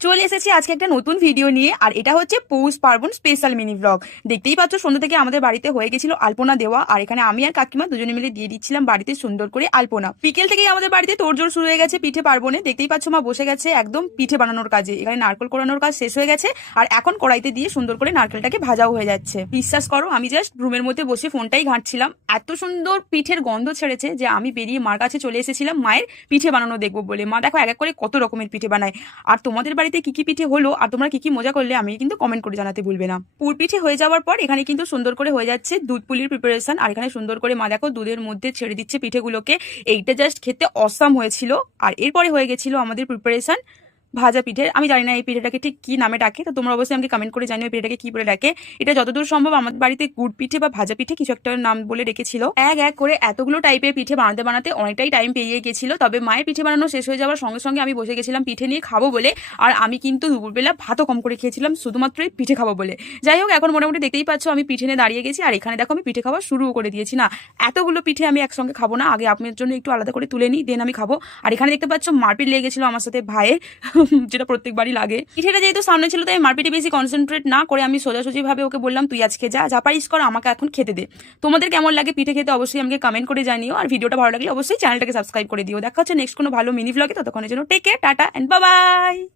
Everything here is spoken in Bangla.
চলে এসেছি আজকে একটা নতুন ভিডিও নিয়ে। আর এটা হচ্ছে পৌষ পার্বণ স্পেশাল মিনি ব্লগ। দেখতেই পাচ্ছ সন্ধ্যা থেকে আমাদের বাড়িতে হয়ে গেছিল আলপনা দেওয়া, আর এখানে আমি আর কাকিমা দুজনে মিলে দিয়ে দিচ্ছিলাম বাড়িতে সুন্দর করে আলপনা। বিকেল থেকেই আমাদের বাড়িতে তোড়জোড় শুরু হয়ে গেছে পিঠে পার্বণে। দেখতেই পাচ্ছ মা বসে গেছে একদম পিঠে বানানোর কাজে। এখানে নারকেল কোড়ানোর কাজ শেষ হয়ে গেছে, আর এখন কড়াইতে দিয়ে সুন্দর করে নারকেলটাকে ভাজাও হয়ে যাচ্ছে। বিশ্বাস করো আমি জাস্ট রুমের মধ্যে বসে ফোনটাই ঘাঁটছিলাম, এত সুন্দর পিঠের গন্ধ ছেড়েছে যে আমি বেরিয়ে মার কাছে চলে এসেছিলাম মায়ের পিঠে বানানো দেখবো বলে। মা দেখো এক এক করে কত রকমের পিঠে বানায়। আর তোমাদের বাড়িতে কি কি পিঠে হলো আর তোমরা কি কি মজা করলে আমি কিন্তু কমেন্ট করে জানাতে ভুলবে না। পুর পিঠে হয়ে যাওয়ার পর এখানে কিন্তু সুন্দর করে হয়ে যাচ্ছে দুধ পুলির প্রিপারেশন। আর এখানে সুন্দর করে মা দেখো দুধের মধ্যে ছেড়ে দিচ্ছে পিঠেগুলোকে। এইটা জাস্ট খেতে অসাম হয়েছিল। আর এরপরে হয়ে গেছিল আমাদের প্রিপারেশন ভাজা পিঠে। আমি জানি না এই পিঠেটাকে ঠিক কি নামে ডাকে, তো তোমরা অবশ্যই আমাকে কমেন্ট করে জানিও এই পিঠেটাকে কি বলে ডাকে। এটা যতদূর সম্ভব আমাদের বাড়িতে গুড় পিঠে বা ভাজা পিঠে কিছু একটা নাম বলে রেখেছিল। এক এক করে এতগুলো টাইপের পিঠে বানাতে বানাতে অনেকটাই টাইম পেরিয়ে গেছিল। তবে মায়ের পিঠে বানানো শেষ হয়ে যাওয়ার সঙ্গে সঙ্গে আমি বসে গেছিলাম পিঠে নিয়ে খাবো বলে। আর আমি কিন্তু দুপুরবেলা ভাতও কম করে খেয়েছিলাম শুধুমাত্র এই পিঠে খাবো বলে। যাই হোক, এখন মোটামুটি দেখতেই পাচ্ছ আমি পিঠে নিয়ে দাঁড়িয়ে গেছি, আর এখানে দেখো আমি পিঠে খাওয়া শুরুও করে দিয়েছি। না, এতগুলো পিঠে আমি একসঙ্গে খাবো না, আগে আপনার জন্য একটু আলাদা করে তুলে নিই, দেন আমি খাবো। আর এখানে দেখতে পাচ্ছ মারপিট লেগে গেছিল আমার সাথে ভাইয়ের, যেটা প্রত্যেকবারই লাগে। পিঠেটা যেহেতু সামনে ছিল তাই মারপিটে বেশি কনসেন্ট্রেট না করে আমি সোজাসুজি ভাবে ওকে বললাম তুই আজকে যা যা পারিস কর, আমাকে এখন খেতে দে। তোমাদের কেমন লাগে পিঠে খেতে অবশ্যই আমাকে কমেন্ট করে জানিও। আর ভিডিওটা ভালো লাগলে অবশ্যই চ্যানেলটাকে সাবস্ক্রাইব করে দিও। দেখা হচ্ছে নেক্সট কোনো ভালো মিনি ব্লগে। ততক্ষণের জন্য take care, tata and bye by.